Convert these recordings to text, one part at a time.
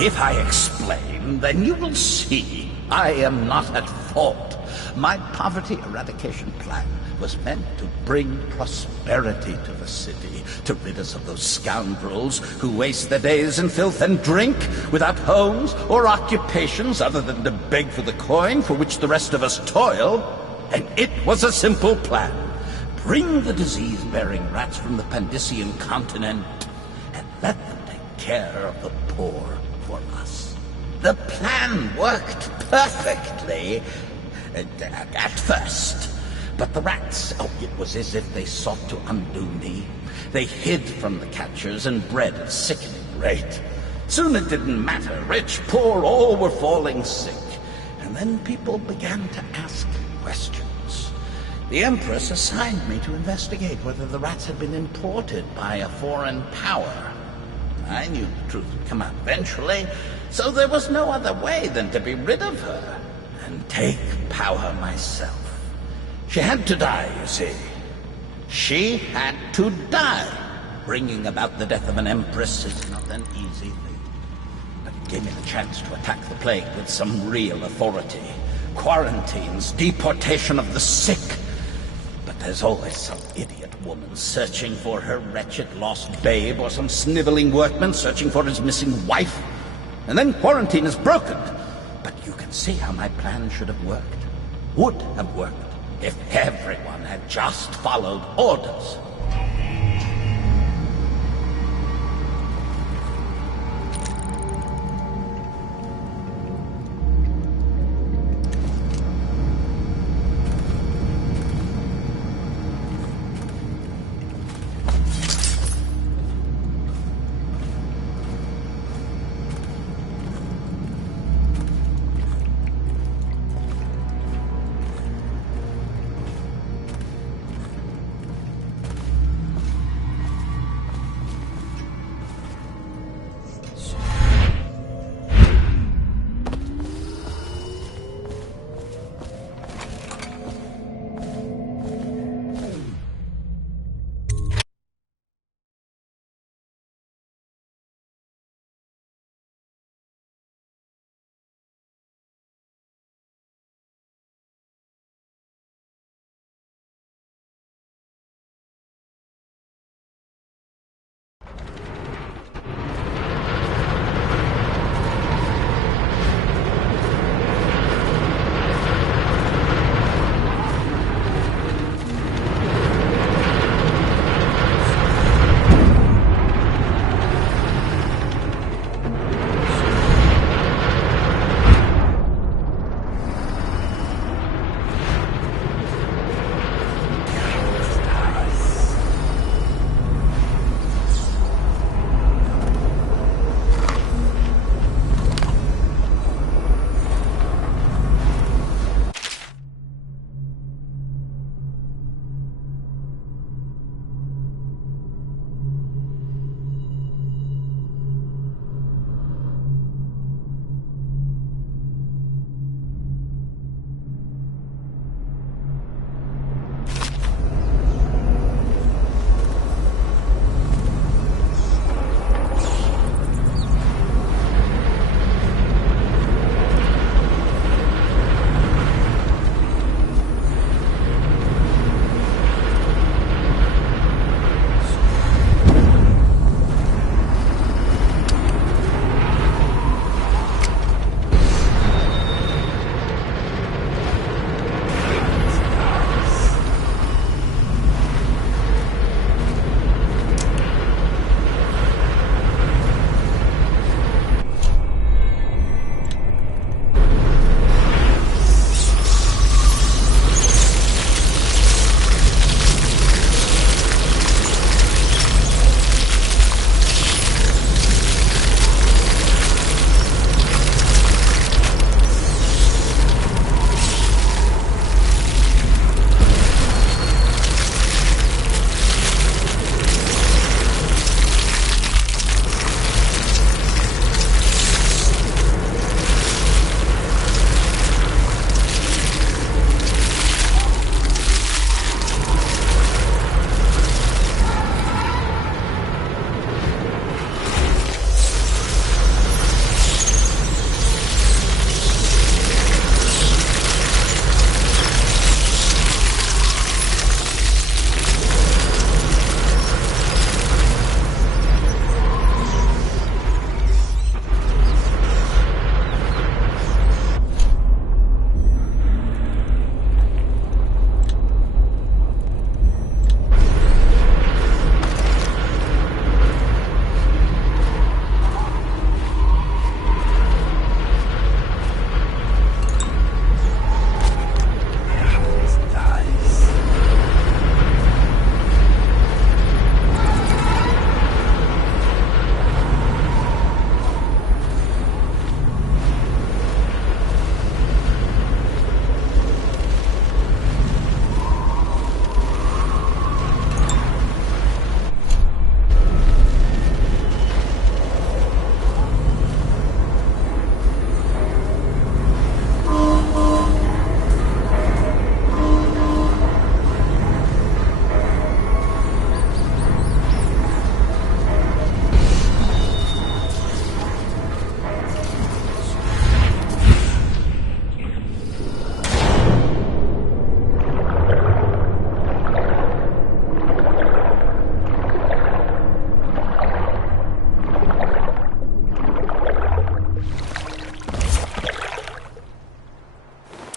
If I explain, then you will see I am not at fault. My poverty eradication plan was meant to bring prosperity to the city, to rid us of those scoundrels who waste their days in filth and drink, without homes or occupations other than to beg for the coin for which the rest of us toil. And it was a simple plan. Bring the disease-bearing rats from the Pandician continent and let them take care of the poor for us. The plan worked perfectly at first. But the rats, it was as if they sought to undo me. They hid from the catchers and bred at a sickening rate. Soon it didn't matter. Rich, poor, all were falling sick. And then people began to ask questions. The Empress assigned me to investigate whether the rats had been imported by a foreign power. I knew the truth would come out eventually, so there was no other way than to be rid of her and take power myself. She had to die, you see. She had to die. Bringing about the death of an empress is not an easy thing. But it gave me the chance to attack the plague with some real authority. Quarantines, deportation of the sick. But there's always some idiot woman searching for her wretched lost babe, or some sniveling workman searching for his missing wife. And then quarantine is broken. But you can see how my plan should have worked. Would have worked. If everyone had just followed orders.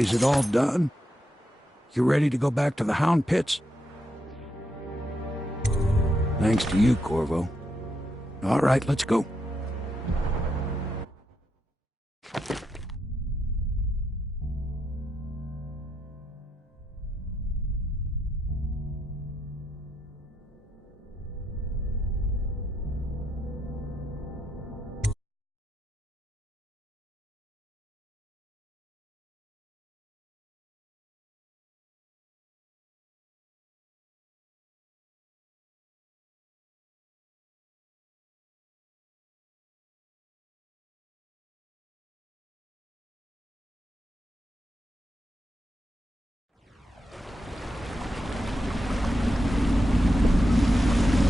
Is it all done? You ready to go back to the Hound Pits? Thanks to you, Corvo. All right, let's go.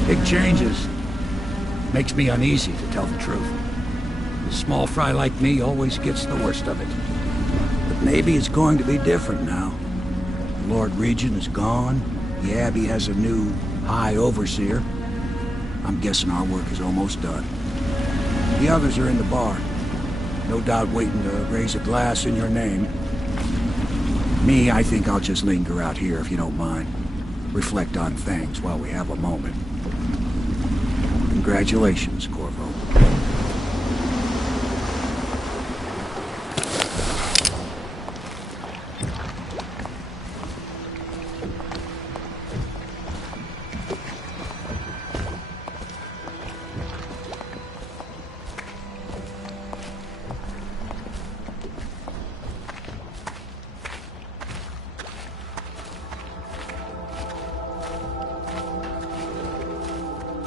Big changes. Makes me uneasy, to tell the truth. A small fry like me always gets the worst of it. But maybe it's going to be different now. The Lord Regent is gone. The Abbey has a new High Overseer. I'm guessing our work is almost done. The others are in the bar. No doubt waiting to raise a glass in your name. Me, I think I'll just linger out here if you don't mind. Reflect on things while we have a moment. Congratulations, Corvo.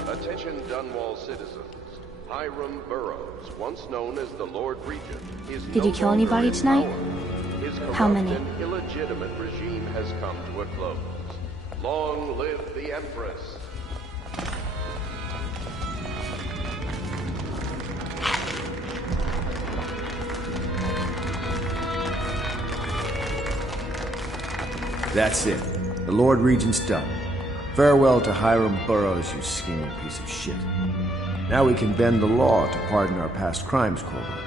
Attention Dunwall citizens. Hiram Burroughs, once known as the Lord Regent, is Did he kill anybody tonight? His How many? corrupt and illegitimate regime has come to a close. Long live the Empress. That's it. The Lord Regent's done. Farewell to Hiram Burroughs, you scheming piece of shit. Now we can bend the law to pardon our past crimes, Corvo.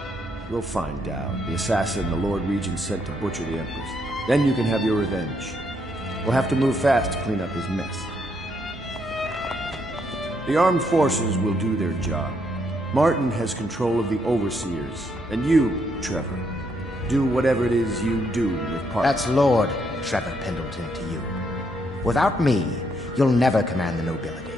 We'll find Dowd, the assassin the Lord Regent sent to butcher the Empress. Then you can have your revenge. We'll have to move fast to clean up his mess. The armed forces will do their job. Martin has control of the overseers, and you, Trevor, do whatever it is you do with Parker. That's Lord Trevor Pendleton to you. Without me, you'll never command the nobility.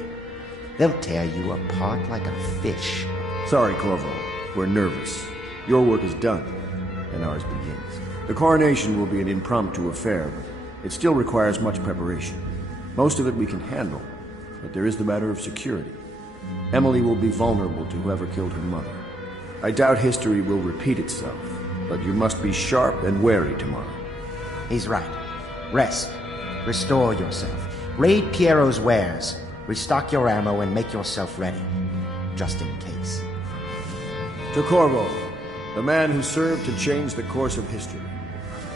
They'll tear you apart like a fish. Sorry, Corvo. We're nervous. Your work is done, and ours begins. The coronation will be an impromptu affair, but it still requires much preparation. Most of it we can handle, but there is the matter of security. Emily will be vulnerable to whoever killed her mother. I doubt history will repeat itself, but you must be sharp and wary tomorrow. He's right. Rest. Restore yourself. Raid Piero's wares. Restock your ammo and make yourself ready. Just in case. To Corvo, the man who served to change the course of history.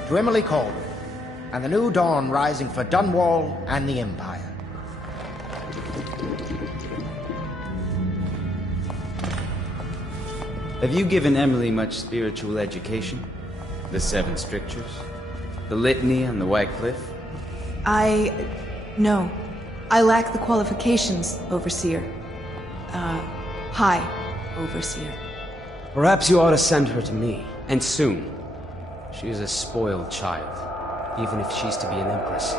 To Emily Calder, and the new dawn rising for Dunwall and the Empire. Have you given Emily much spiritual education? The Seven Strictures? The Litany on the White Cliff? No. I lack the qualifications, Overseer. High Overseer. Perhaps you ought to send her to me, and soon. She is a spoiled child, even if she's to be an empress.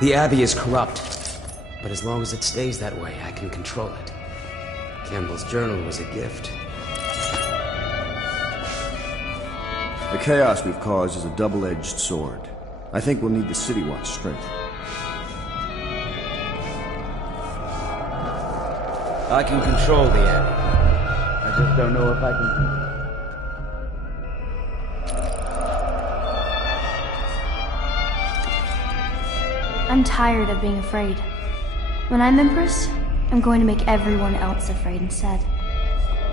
The Abbey is corrupt, but as long as it stays that way, I can control it. Campbell's journal was a gift. The chaos we've caused is a double-edged sword. I think we'll need the City Watch strength. I can control the Abbey. I just don't know if I can... I'm tired of being afraid. When I'm Empress, I'm going to make everyone else afraid instead.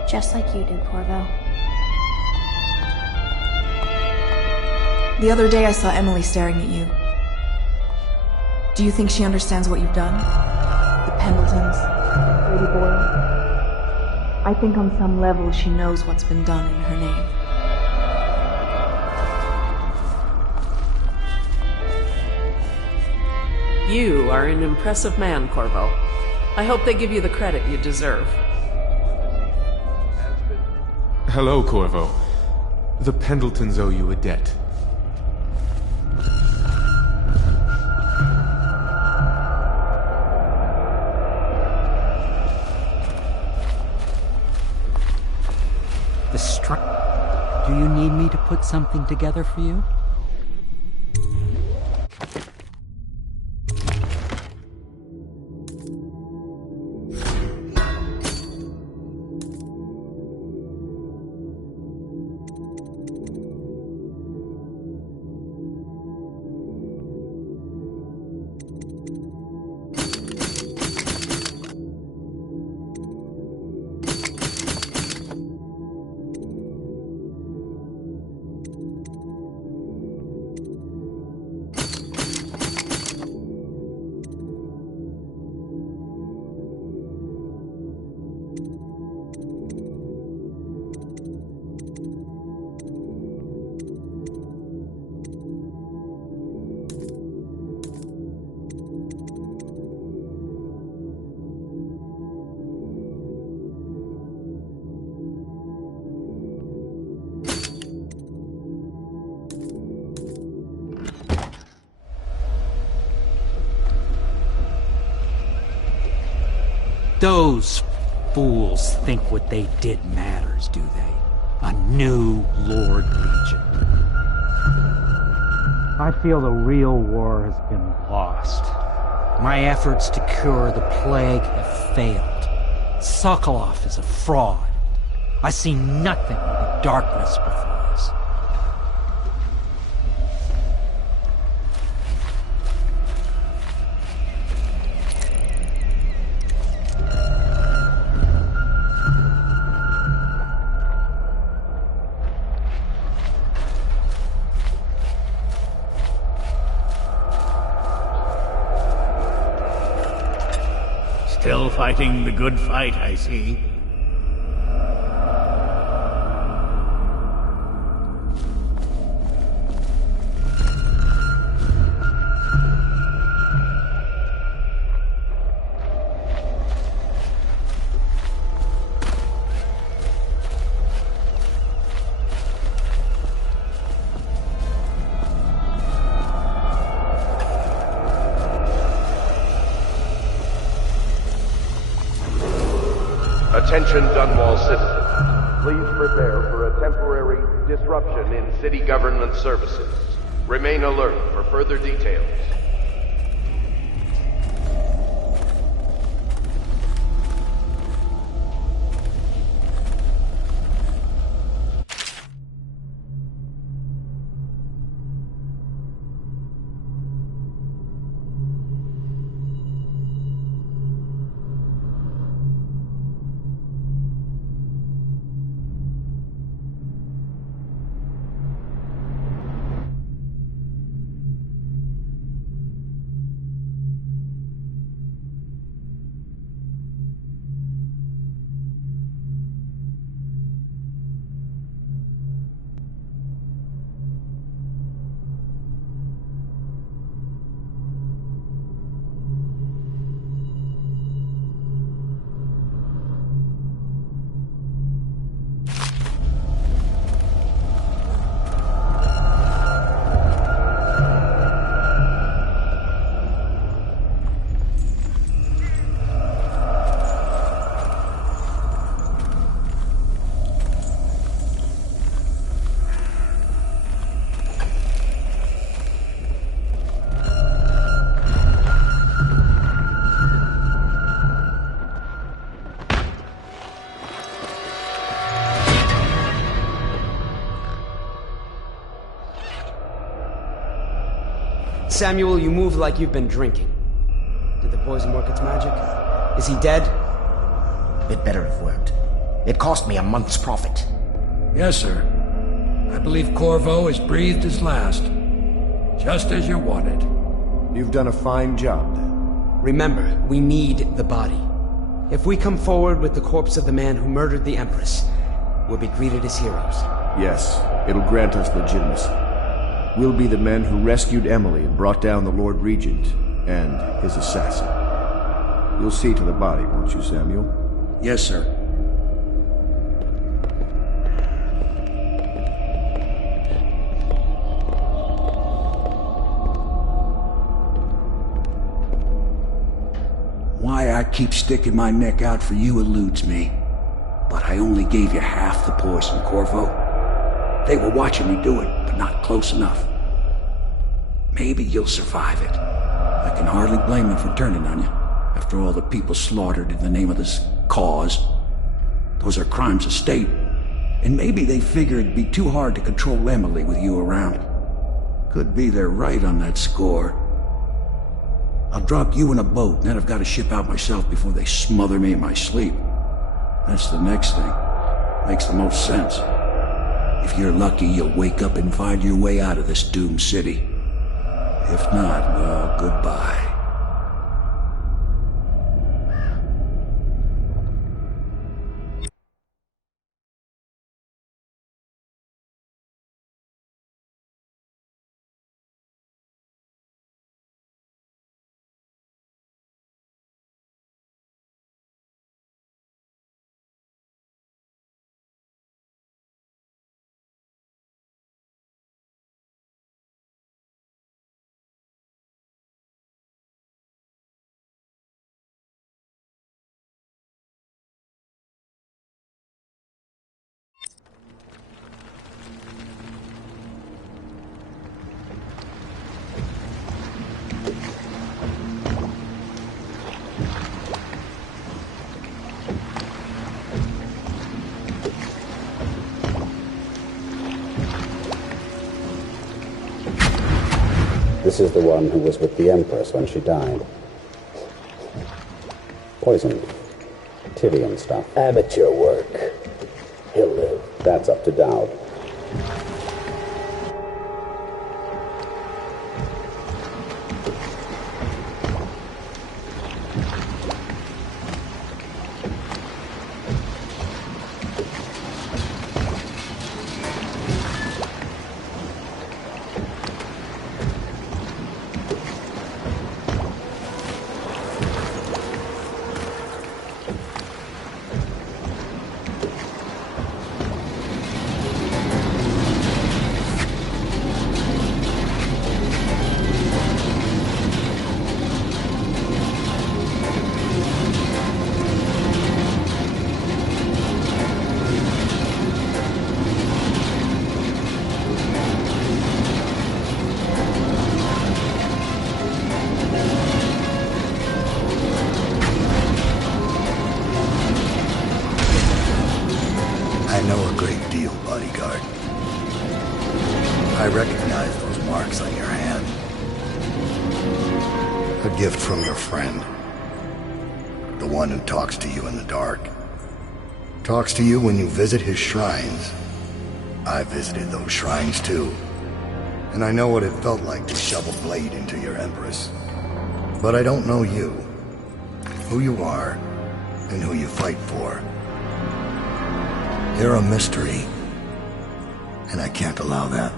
Just like you do, Corvo. The other day I saw Emily staring at you. Do you think she understands what you've done? The Pendletons, Lady Boyle. I think on some level she knows what's been done in her name. You are an impressive man, Corvo. I hope they give you the credit you deserve. Hello, Corvo. The Pendletons owe you a debt. Do you need me to put something together for you? Those fools think what they did matters, do they? A new Lord Regent. I feel the real war has been lost. My efforts to cure the plague have failed. Sokolov is a fraud. I see nothing but darkness before us. Still fighting the good fight, I see. Attention Dunwall citizens. Please prepare for a temporary disruption in city government services. Remain alert for further details. Samuel, you move like you've been drinking. Did the poison work its magic? Is he dead? It better have worked. It cost me a month's profit. Yes, sir. I believe Corvo has breathed his last. Just as you wanted. You've done a fine job, then. Remember, we need the body. If we come forward with the corpse of the man who murdered the Empress, we'll be greeted as heroes. Yes, it'll grant us legitimacy. We'll be the men who rescued Emily and brought down the Lord Regent and his assassin. You'll see to the body, won't you, Samuel? Yes, sir. Why I keep sticking my neck out for you eludes me. But I only gave you half the poison, Corvo. They were watching me do it, but not close enough. Maybe you'll survive it. I can hardly blame them for turning on you, after all the people slaughtered in the name of this cause. Those are crimes of state, and maybe they figure it'd be too hard to control Emily with you around. Could be they're right on that score. I'll drop you in a boat, and then I've got to ship out myself before they smother me in my sleep. That's the next thing. Makes the most sense. If you're lucky, you'll wake up and find your way out of this doomed city. If not, well, goodbye. This is the one who was with the Empress when she died. Poisoned. Tivian stuff. Amateur work. He'll live. That's up to Dowd. I know a great deal, bodyguard. I recognize those marks on your hand. A gift from your friend. The one who talks to you in the dark. Talks to you when you visit his shrines. I visited those shrines too. And I know what it felt like to shove a blade into your Empress. But I don't know you. Who you are, and who you fight for. You're a mystery, and I can't allow that.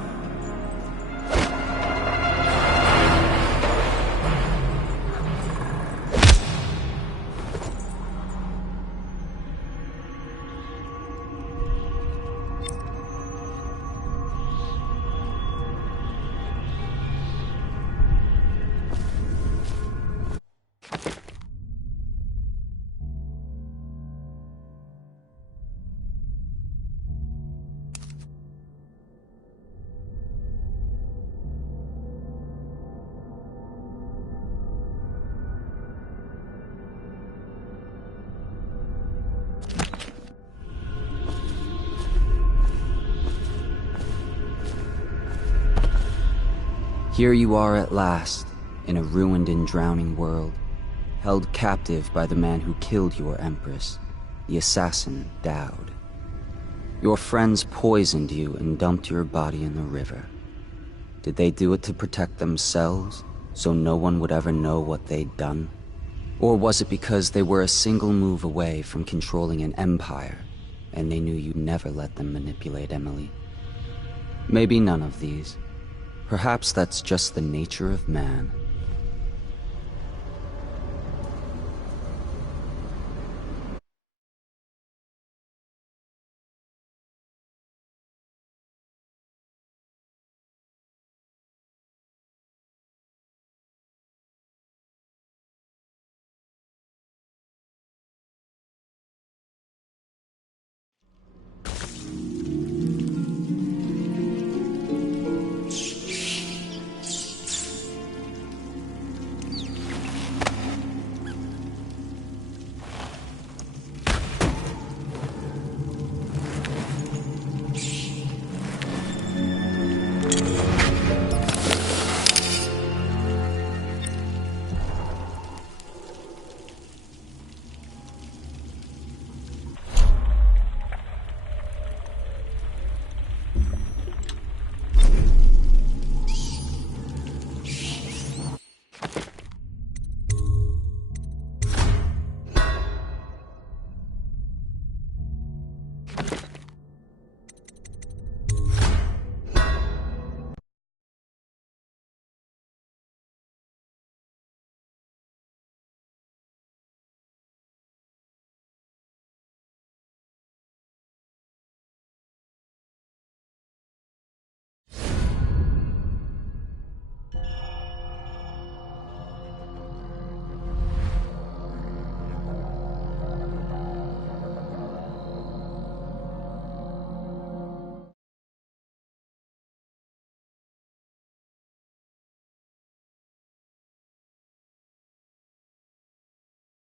Here you are at last, in a ruined and drowning world, held captive by the man who killed your Empress, the assassin Dowd. Your friends poisoned you and dumped your body in the river. Did they do it to protect themselves, so no one would ever know what they'd done? Or was it because they were a single move away from controlling an empire, and they knew you'd never let them manipulate Emily? Maybe none of these. Perhaps that's just the nature of man.